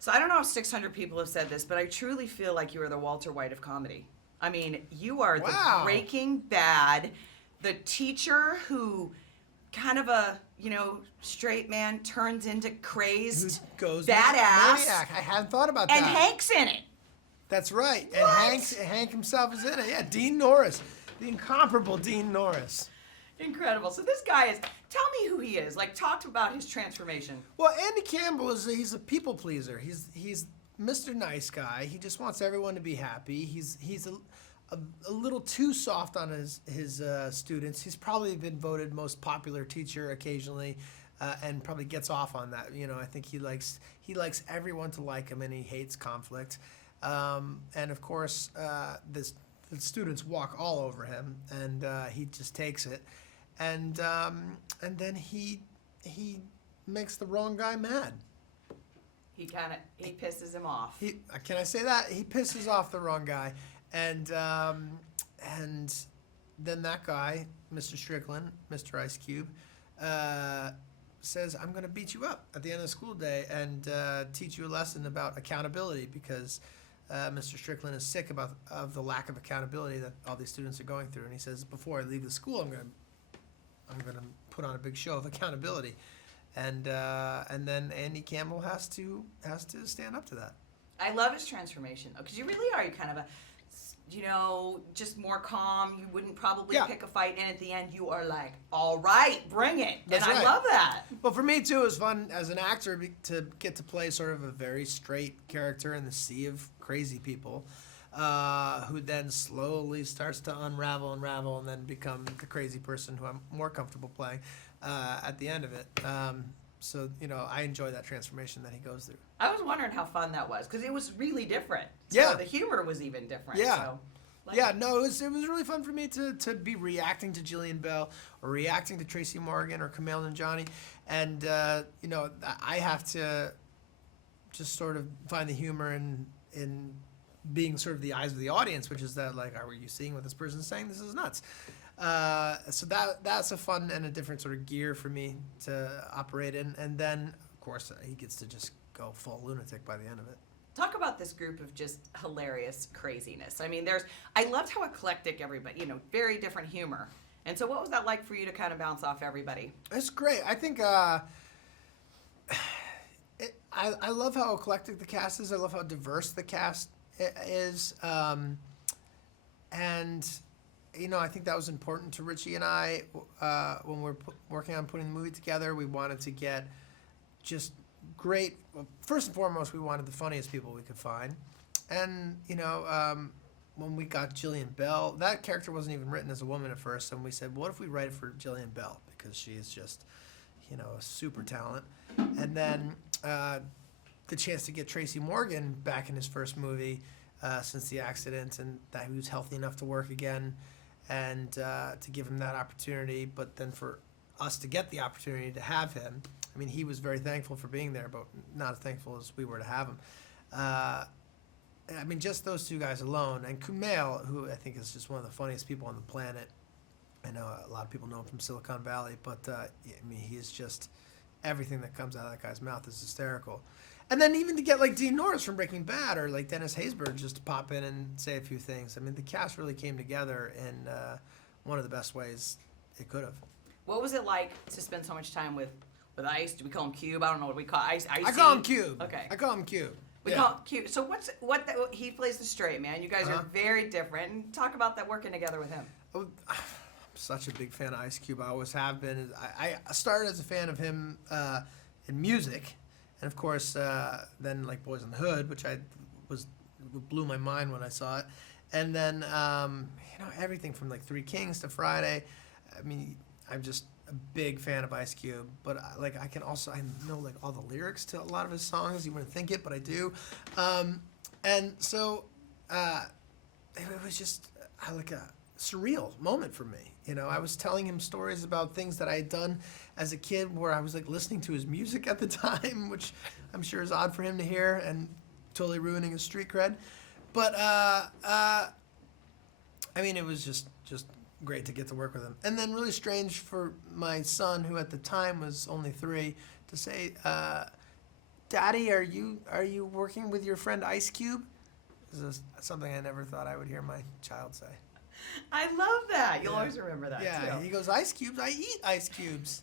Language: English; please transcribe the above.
So I don't know if 600 people have said this, but I truly feel like you are the Walter White of comedy. I mean, you are the Wow. Breaking Bad, the teacher who kind of a, straight man turns into crazed Who goes badass. maniac. I hadn't thought about And that. Hank's in it. That's right. What? And Hank himself is in it. Yeah, Dean Norris. The incomparable Dean Norris. Incredible. So this guy is, tell me who he is. Like, talk about his transformation. Well, Andy Campbell he's a people pleaser. He's Mr. Nice Guy. He just wants everyone to be happy. He's a little too soft on his students. He's probably been voted most popular teacher occasionally, and probably gets off on that. I think he likes everyone to like him, and he hates conflict. And of course, the students walk all over him, and he just takes it. And then he makes the wrong guy mad. He pisses him off. Can I say that? He pisses off the wrong guy. And then that guy, Mr. Strickland, Mr. Ice Cube, says, I'm going to beat you up at the end of the school day and teach you a lesson about accountability, because Mr. Strickland is sick of the lack of accountability that all these students are going through. And he says, before I leave the school, I'm going to put on a big show of accountability. And then Andy Campbell has to stand up to that. I love his transformation, because you really are. You kind of a, just more calm. You wouldn't probably pick a fight, and at the end you are like, all right, bring it. That's and right. I love that. Well, for me too, it was fun as an actor to get to play sort of a very straight character in the sea of crazy people, who then slowly starts to unravel and then become the crazy person who I'm more comfortable playing at the end of it. So, I enjoy that transformation that he goes through. I was wondering how fun that was, because it was really different. Yeah. So the humor was even different. Yeah. So, No, it was really fun for me to be reacting to Jillian Bell or reacting to Tracy Morgan or Kumail Nanjiani. And, I have to just sort of find the humor in being sort of the eyes of the audience, which is that, like, are you seeing what this person's saying? This is nuts. So that's a fun and a different sort of gear for me to operate in. And then, of course, he gets to just go full lunatic by the end of it. Talk about this group of just hilarious craziness. I mean, I loved how eclectic everybody, very different humor. And so what was that like for you to kind of bounce off everybody? It's great. I think I love how eclectic the cast is. I love how diverse the cast is. And I think that was important to Richie and I when we're working on putting the movie together. We wanted to get just great. Well, first and foremost, we wanted the funniest people we could find. And, when we got Jillian Bell, that character wasn't even written as a woman at first. And we said, what if we write it for Jillian Bell? Because she is just, a super talent. And then the chance to get Tracy Morgan back in his first movie since the accident, and that he was healthy enough to work again, and to give him that opportunity. But then for us to get the opportunity to have him, I mean, he was very thankful for being there, but not as thankful as we were to have him. I mean, just those two guys alone, and Kumail, who I think is just one of the funniest people on the planet. I know a lot of people know him from Silicon Valley, but I mean, he is just, everything that comes out of that guy's mouth is hysterical. And then even to get like Dean Norris from Breaking Bad or like Dennis Haysbert just to pop in and say a few things. I mean, the cast really came together in one of the best ways it could have. What was it like to spend so much time with Ice? Do we call him Cube? I don't know what we call Ice. I call him Cube. Okay. I call him Cube. We call him Cube. So he plays the straight man. You guys are very different. And talk about that working together with him. Oh, I'm such a big fan of Ice Cube. I always have been. I started as a fan of him in music. And of course, then like Boys in the Hood, which blew my mind when I saw it. And then, everything from like Three Kings to Friday. I mean, I'm just a big fan of Ice Cube. But I know like all the lyrics to a lot of his songs. You wouldn't think it, but I do. And so it was just like a surreal moment for me. I was telling him stories about things that I had done as a kid where I was like listening to his music at the time, which I'm sure is odd for him to hear and totally ruining his street cred. But I mean, it was just great to get to work with him. And then really strange for my son, who at the time was only 3, to say, Daddy, are you working with your friend Ice Cube? This is something I never thought I would hear my child say. I love that. You'll always remember that, Yeah, too. he goes, ice cubes? I eat ice cubes.